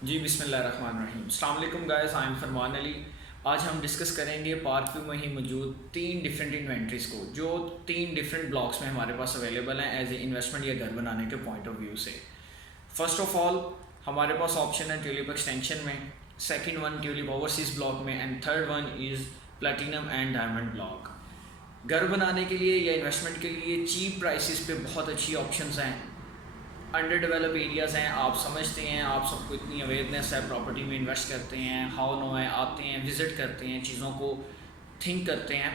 जी बिस्मिल्लाहिर्रहमानिर्रहीम। अस्सलाम वालेकुम गाइस, आई एम फरमान अली। आज हम डिस्कस करेंगे पार्क व्यू में ही मौजूद तीन डिफरेंट इन्वेंट्रीज़ को, जो तीन डिफरेंट ब्लॉक्स में हमारे पास अवेलेबल हैं एज ए इन्वेस्टमेंट या घर बनाने के पॉइंट ऑफ व्यू से। फर्स्ट ऑफ ऑल हमारे पास ऑप्शन है ट्यूलिप एक्सटेंशन में, second one Tulip Overseas block में, and third one is Platinum and Diamond block. घर बनाने के लिए या इन्वेस्टमेंट के लिए चीप प्राइसेस पे बहुत अच्छी ऑप्शंस हैं। अंडर डेवलप एरियाज़ हैं, आप समझते हैं, आप सबको इतनी अवेयरनेस है, प्रॉपर्टी में इन्वेस्ट करते हैं, हाउ नो है, आते हैं, विज़िट करते हैं, चीज़ों को थिंक करते हैं।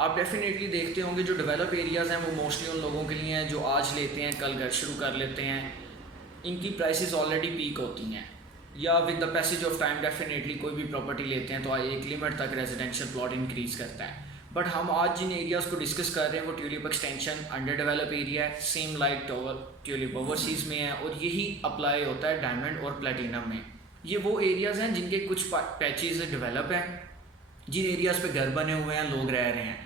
आप डेफिनेटली देखते होंगे जो डेवलप एरियाज़ हैं वो मोस्टली उन लोगों के लिए हैं जो आज लेते हैं कल घर शुरू कर लेते हैं। इनकी प्राइसेस ऑलरेडी पीक होती हैं, या with the passage of time definitely कोई भी प्रॉपर्टी लेते हैं तो एक लिमिट तक रेजिडेंशियल प्लॉट इंक्रीज़ करता है। बट हम आज जिन एरियाज़ को डिस्कस कर रहे हैं वो tulip extension under develop area है, सेम लाइक ट्यूलिप ओवरसीज़ में है, और यही अप्लाई होता है डायमंड और प्लेटिनम में। ये वो एरियाज़ हैं जिनके कुछ पैचेज डेवलप हैं, जिन एरियाज़ पे घर बने हुए हैं, लोग रह रहे हैं,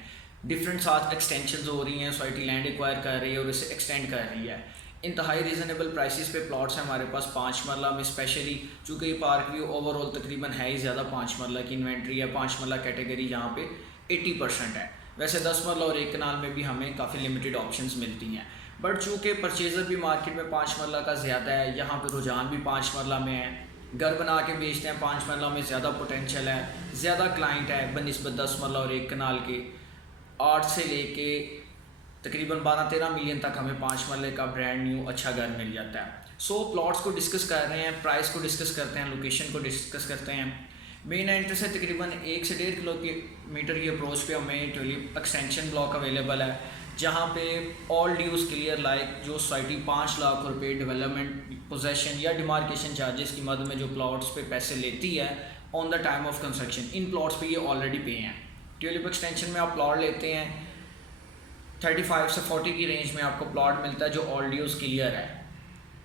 डिफरेंट साथ एक्सटेंशन हो रही हैं, सोसाइटी लैंड एक्वायर कर रही है और इसे एक्सटेंड कर रही है। इंतहाई रीज़नेबल प्राइसेस पे प्लॉट्स हैं हमारे पास 5 मरला में, स्पेशली चूँकि ये पार्क व्यू ओवरऑल तकरीबन है ही ज़्यादा 5 मरला की इन्वेंट्री है, 5 मरला कैटेगरी यहाँ पे 80% है। वैसे 10 मरला और 1 कनाल में भी हमें काफ़ी लिमिटेड ऑप्शंस मिलती हैं, बट चूँकि परचेज़र भी मार्केट में 5 मरला का ज़्यादा है, यहाँ पे रुझान भी 5 मरला में है, घर बना के बेचते हैं 5 मरला में, ज़्यादा पोटेंशियल है, ज़्यादा क्लाइंट है बनिस्बत 10 मरला और 1 कनाल के। 8 से लेके तकरीबन 12-13 मिलियन तक हमें 5 मरले का ब्रांड न्यू अच्छा घर मिल जाता है। सो प्लॉट्स को डिस्कस कर रहे हैं, प्राइस को डिस्कस करते हैं, लोकेशन को डिस्कस करते हैं। मेन एंट्री से तकरीबन 1 से 1.5 किलोमीटर की अप्रोच पे हमें ट्यूलिप एक्सटेंशन ब्लॉक अवेलेबल है, जहाँ पे ऑल ड्यूज़ क्लियर लाइक जो सोसाइटी 5 लाख रुपए डेवलपमेंट पोजेशन या डिमार्केशन चार्जेस की मद में जो प्लॉट्स पे पैसे लेती है on the time of construction, in plots पे ये ऑलरेडी पे हैं। ट्यूलिप एक्सटेंशन में आप प्लॉट लेते हैं 35 से 40 की रेंज में आपको प्लॉट मिलता है जो ऑल ड्यूज़ क्लियर है,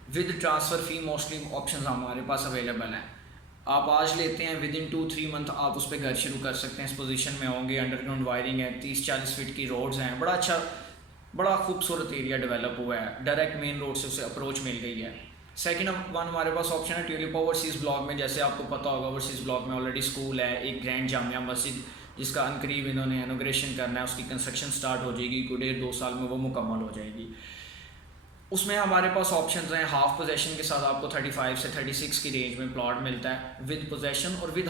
with transfer fee mostly option हमारे पास अवेलेबल हैं। आप आज लेते हैं, विद इन 2-3 मंथ आप उस पर घर शुरू कर सकते हैं, इस पोजीशन में होंगे, अंडरग्राउंड वायरिंग है, 30-40 फीट की रोड्स हैं, बड़ा अच्छा बड़ा खूबसूरत एरिया डेवलप हुआ है, डायरेक्ट मेन रोड से उसे अप्रोच मिल गई है। सेकंड वन हमारे पास ऑप्शन है ट्यूलिप ओवरसीज़ ब्लॉक में। जैसे आपको पता होगा ओवरसीज़ ब्लॉक में ऑलरेडी स्कूल है, एक ग्रैंड जामिया मस्जिद जिसका अनकरीब इन्होंने इनोग्रेशन करना है, उसकी कंस्ट्रक्शन स्टार्ट हो जाएगी, कोई 1.5-2 साल में वो मुकम्मल हो जाएगी। उसमें हमारे पास ऑप्शंस हैं, हाफ पोजेशन के साथ आपको 35 से 36 की रेंज में प्लॉट मिलता है, विद पोजेशन और विद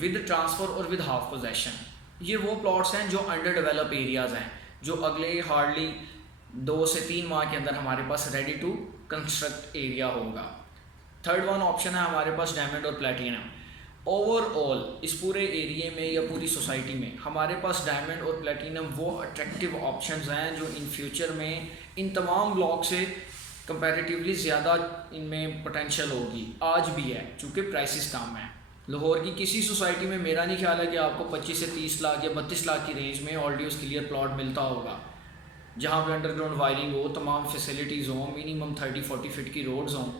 विद ट्रांसफ़र और विद हाफ पोजेशन। ये वो प्लॉट्स हैं जो अंडर डेवलप एरियाज़ हैं, जो अगले हार्डली 2 से 3 माह के अंदर हमारे पास रेडी टू कंस्ट्रक्ट एरिया होगा। थर्ड वन ऑप्शन है हमारे पास डायमंड और प्लेटिनम। ओवरऑल इस पूरे एरिए में या पूरी सोसाइटी में हमारे पास डायमंड और प्लेटिनम वो अट्रैक्टिव ऑप्शंस हैं जो इन फ्यूचर में इन तमाम ब्लॉक से कंपैरेटिवली ज़्यादा इनमें पोटेंशियल होगी, आज भी है चूँकि प्राइसेस कम हैं। लाहौर की किसी सोसाइटी में मेरा नहीं ख्याल है कि आपको 25 से 30 लाख या 32 लाख की रेंज में ऑल ड्यूज़ क्लियर प्लॉट मिलता होगा, जहाँ पे अंडरग्राउंड वायरिंग हो, तमाम फैसिलिटीज़ हों, मिनिमम 30-40 फीट की रोड्स हों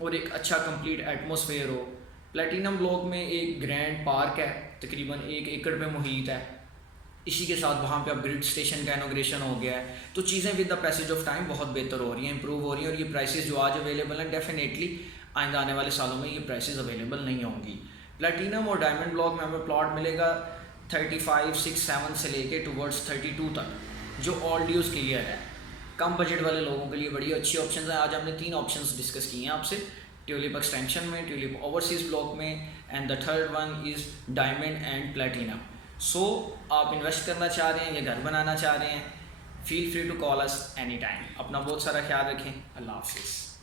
और एक अच्छा कंप्लीट एटमॉस्फेयर हो। प्लेटिनम ब्लॉक में एक ग्रैंड पार्क है, तकरीबन 1 एकड़ पे मुहित है, इसी के साथ वहाँ पे अब ग्रिड स्टेशन का इनोग्रेशन हो गया है, तो चीज़ें with the passage of time बहुत बेहतर हो रही हैं, इंप्रूव हो रही हैं, और ये प्राइसेस जो आज अवेलेबल हैं डेफिनेटली आइंदा आने वाले सालों में ये प्राइसेस अवेलेबल नहीं होंगी। प्लेटिनम और डायमंड ब्लॉक में हमें प्लॉट मिलेगा 35, 6, 7 से लेके टूवर्ड्स 32 तक, जो ऑल ड्यूज़ क्लियर है। कम बजट वाले लोगों के लिए बड़ी अच्छी ऑप्शन है। आज हमने 3 ऑप्शन डिस्कस किए हैं आपसे, ट्यूलिप एक्सटेंशन में, ट्यूलिप ओवरसीज़ ब्लॉक में, and the third one is Diamond and Platinum. So आप इन्वेस्ट करना चाह रहे हैं या घर बनाना चाह रहे हैं, feel free to call us any time. अपना बहुत सारा ख्याल रखें। अल्लाह हाफिज़।